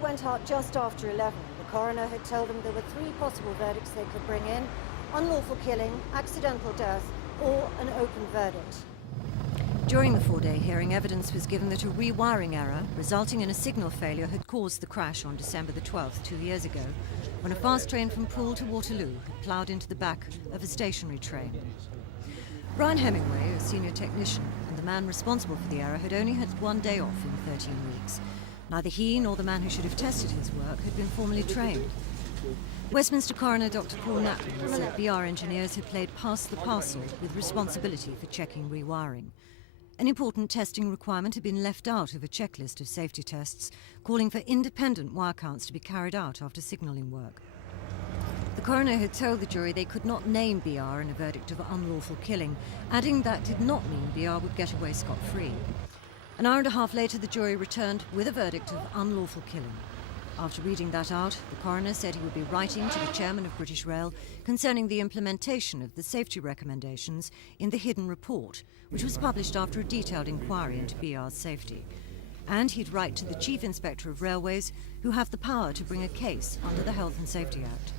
went out just after 11. The coroner had told them there were 3 possible verdicts they could bring in: unlawful killing, accidental death, or an open verdict. During the 4-day hearing, evidence was given that a rewiring error resulting in a signal failure had caused the crash on December the 12th, 2 years ago, when a fast train from Poole to Waterloo had ploughed into the back of a stationary train. Brian Hemingway, a senior technician and the man responsible for the error, had only had 1 day off in 13 weeks. Neither he nor the man who should have tested his work had been formally trained. Westminster Coroner Dr. Paul Natman said BR engineers had played pass the parcel with responsibility for checking rewiring. An important testing requirement had been left out of a checklist of safety tests, calling for independent wire counts to be carried out after signalling work. The coroner had told the jury they could not name BR in a verdict of unlawful killing, adding that did not mean BR would get away scot-free. An hour and a half later, the jury returned with a verdict of unlawful killing. After reading that out, the coroner said he would be writing to the chairman of British Rail concerning the implementation of the safety recommendations in the hidden report, which was published after a detailed inquiry into BR's safety. And he'd write to the Chief Inspector of Railways, who have the power to bring a case under the Health and Safety Act.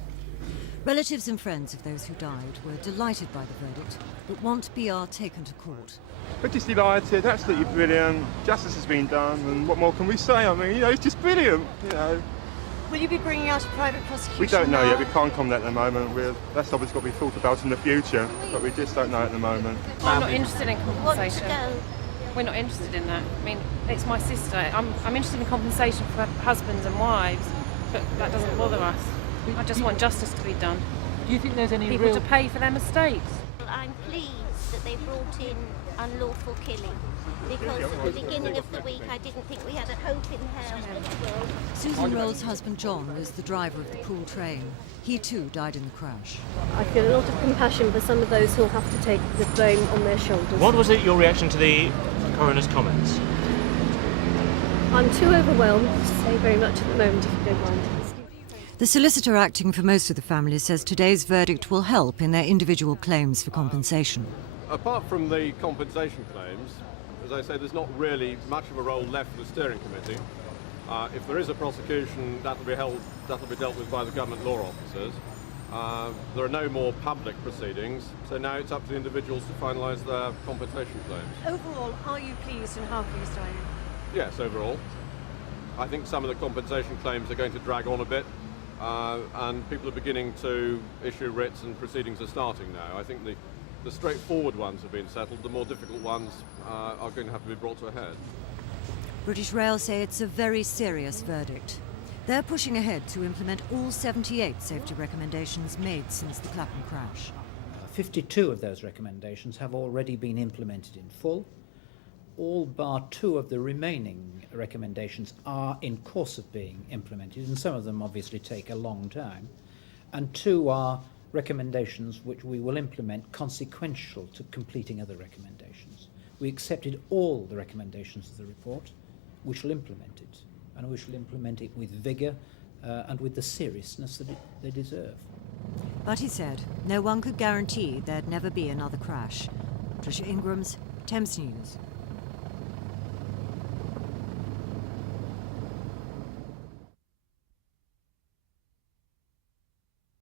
Relatives and friends of those who died were delighted by the verdict, but want BR taken to court. We're just delighted, absolutely brilliant. Justice has been done, and what more can we say? I mean, it's just brilliant, Will you be bringing out a private prosecution? We don't know now? yet, we can't comment at the moment. That's obviously got to be thought about in the future, but we just don't know at the moment. I'm not interested in compensation. We're not interested in that. I mean, it's my sister. I'm interested in compensation for husbands and wives, but that doesn't bother us. I just want justice to be done. Do you think there's any people to pay for their mistakes? I'm pleased that they brought in unlawful killing, because at the beginning of the week I didn't think we had a hope in hell. Susan Roll's husband John was the driver of the Poole train. He too died in the crash. I feel a lot of compassion for some of those who'll have to take the blame on their shoulders. What was your reaction to the coroner's comments? I'm too overwhelmed to say very much at the moment, if you don't mind. The solicitor acting for most of the families says today's verdict will help in their individual claims for compensation. Apart from the compensation claims, as I say, there's not really much of a role left for the steering committee. If there is a prosecution, that'll be dealt with by the government law officers. There are no more public proceedings, so now it's up to the individuals to finalise their compensation claims. Overall, are you pleased, and how pleased are you? Yes, overall. I think some of the compensation claims are going to drag on a bit, and people are beginning to issue writs and proceedings are starting now. I think the straightforward ones have been settled, the more difficult ones are going to have to be brought to a head. British Rail say it's a very serious verdict. They're pushing ahead to implement all 78 safety recommendations made since the Clapham crash. 52 of those recommendations have already been implemented in full. All bar 2 of the remaining recommendations are in course of being implemented, and some of them obviously take a long time. And 2 are recommendations which we will implement consequential to completing other recommendations. We accepted all the recommendations of the report. We shall implement it, and we shall implement it with vigour and with the seriousness that they deserve. But he said no one could guarantee there'd never be another crash. Tricia Ingram's Thames News.